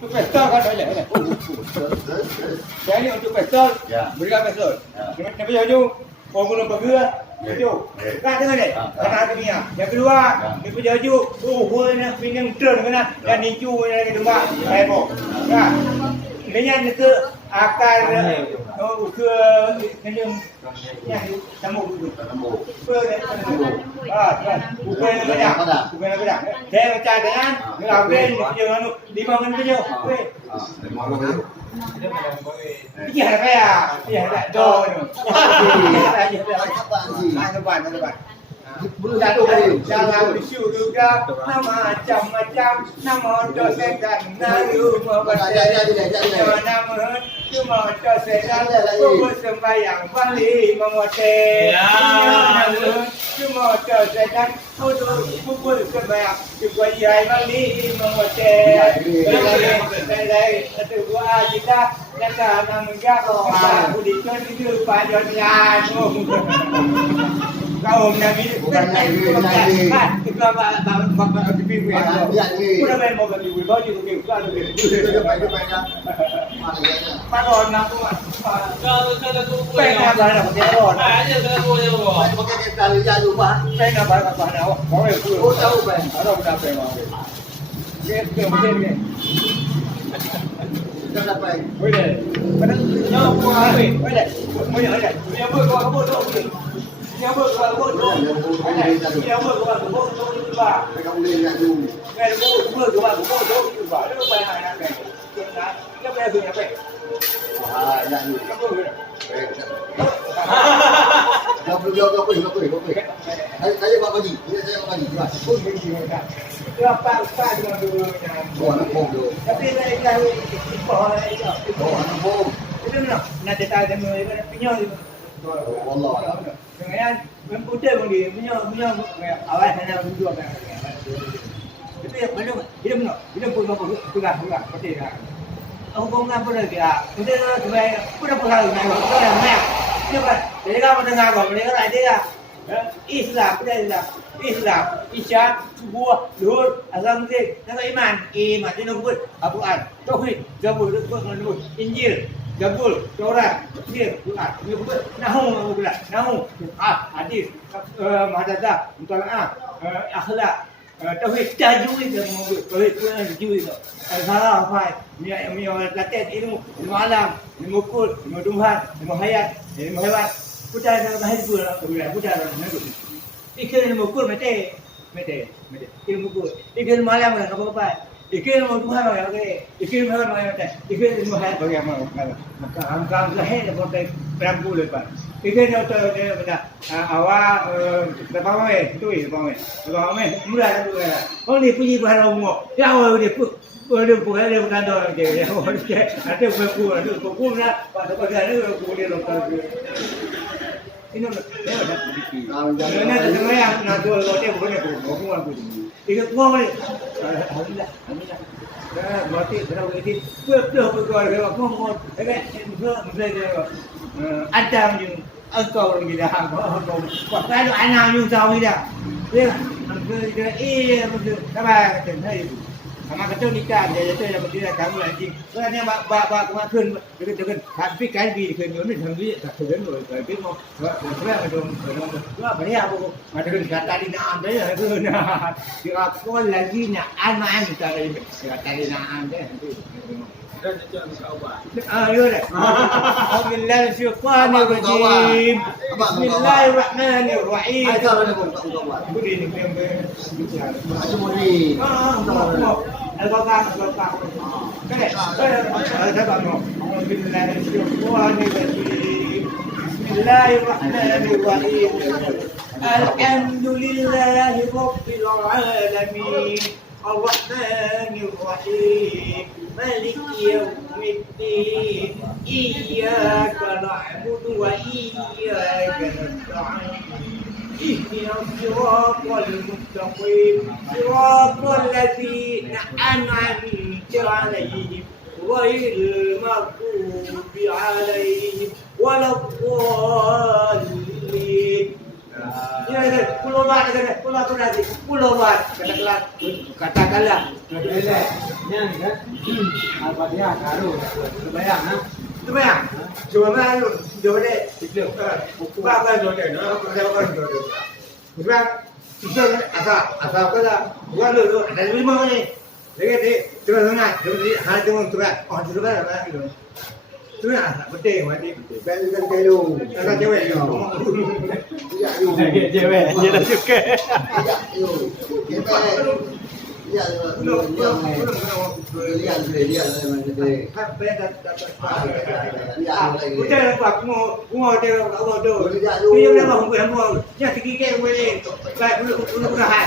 Untuk pesta kan boleh. Saya ni untuk pesta, berikan pesta. Tapi haju orang belum bergerak. Haju. Kan dengar ni? Kan ada ni. Yang kedua, dia punya haju, oh, nak minum turun kena dan niju nak demam. Saya mau. Kan? Dengan itu akar ke minum yang tamu dulu. Bukan beda. Saya baca dengan ngawin jangan 5 menit je. Iya apa ya? Iya ada do. Ada. Jangan isu juga macam-macam nama dosen dan nalu membaca nama cuma dosen kubur sembahyang balik memotek cuma dosen dan kubur sembahyang juga iai balik memotek dari dua kita nak menjaga budikan itu padannya kau nabi bukan nabi kan itu bapak TV gue udah main mau bagi gue baju gue kan pakai nak kalau pengen apa aja kalau pakai kali jauh bah pengen apa awak mau itu tahu ben ada udah pengen mau dia macam ni dah dapat boleh mana nyawa boleh dia buat Dia buat tu. Dia buat tu ba. Mereka boleh nak tu. Mereka buat tu ba. Dia buat nak kan. Dia boleh tu apa? Nak tu. Kau saya buat bagi. Saya buat bagi. Pun bagi mereka. Apa dengan dulu nak. Tapi saya tahu anak bom. Itu nak cerita dengan punya Allah. Dengan mempunyai bagi punya awal sana duduk kan. Itu yang mana dia pun pulang betul kan. Ông pun lagi ah. Kita sebagai pun pulang naik motor naik. Dia kan. Jadi kamu dengar kau mereka ada dia. Islam, Isya, subuh, zuhur, asar maghrib, kata iman itu nubut, Al-Quran, tauhid, Zabur, Injil, Zabur, Taurat, Tafsir, Quran, Nahu, hadis, muhadatsah, mutalaah, akhlak, tauhid, tajwid yang nubut, tauhid tajwid itu. Salah hafal, latihan ilmu alam, ilmu kul, ilmu Tuhan, ilmu hayat, ilmu hewan. Putar dalam bahasa putar dalam ikan ilmu kur mete ilmu kur ikan malam mana kau apa ikan ilmu Tuhan mana okay ikan ilmu mana mete ikan ilmu hayat bagaimana maka angka lahir dapat perampu lepas ikan itu dia benda awak berapa mai tu berapa mai mula tu oh ni puji baharu mo ya awak dia bukan dia bukan dia ada buku nak pada ada buku dia lokal ini nak sebenarnya nak jual dia boleh bukan aku. Ikut gua boleh. Alhamdulillah. Berarti berapa ini? Berapa gua ada yang engkau lagi dah. Kalau anak yang tahu dia. Dia betul. Apa kata itu? Sama kata nikah dia tu yang berdiri kamu lagi. Soalnya bak kemakan dekat tapi kan di kenyon ni sambil tak keren loh. Tapi mau berapa dong? Berapa ni aku ada kata di nak ambil ya tu nak. Dia kau lagi nak aman tak kata di nak ambil. Ya dah. Alhamdulillah syukurnya rajim. Bismillahirrahmanirrahim. Budi ni Al-Baqarah. Bismillahirrahmanirrahim. Alhamdulillahi rabbil alamin. Ar-Rahmanir-Rahim. Malik yaumiddin. Iyyaka na'budu wa iyyaka nasta'in. اهدنا الصراط المستقيم صراط الذين أنعمت عليهم غير المغضوب عليهم ولا الضالين. Pulau Bat katakanlah Ini kan Al-Fatihah taruh. Terbayang ha? Itu bayang. Coba mana coba deh. Apa coba deh? Apa coba deh? Bukan. Itu asa apa dah? Bukan lu ada lima ni. Jadi coba dengar. Coba hal cuma coba. Oh coba apa itu? Coba asa betul mati. Kan kan kelo. Ada cewek yo. Iya yo. Cewek, dia dah suka. Iya yo. Kita iya yo. Lihat memang gede. Udah aku mau dia aku tu. Dia nak mau aku mau. Ya tinggi ke gue ni. Baikulu dah.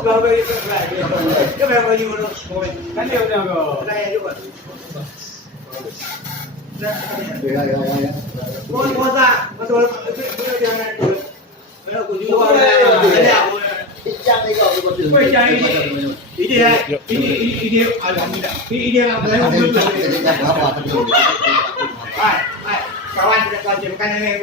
Kau bagi tu baik. Dia bagi you tu. Kan dia udah kau. Saya juga. Ya ya ya. Kau tak betul jangan tu. Kalau aku juga ada aku. Ijang ni kau betul. Kau jangan ini alhamdulillah. Ini yang apa yang Hai, kawan kita kawan makan ni.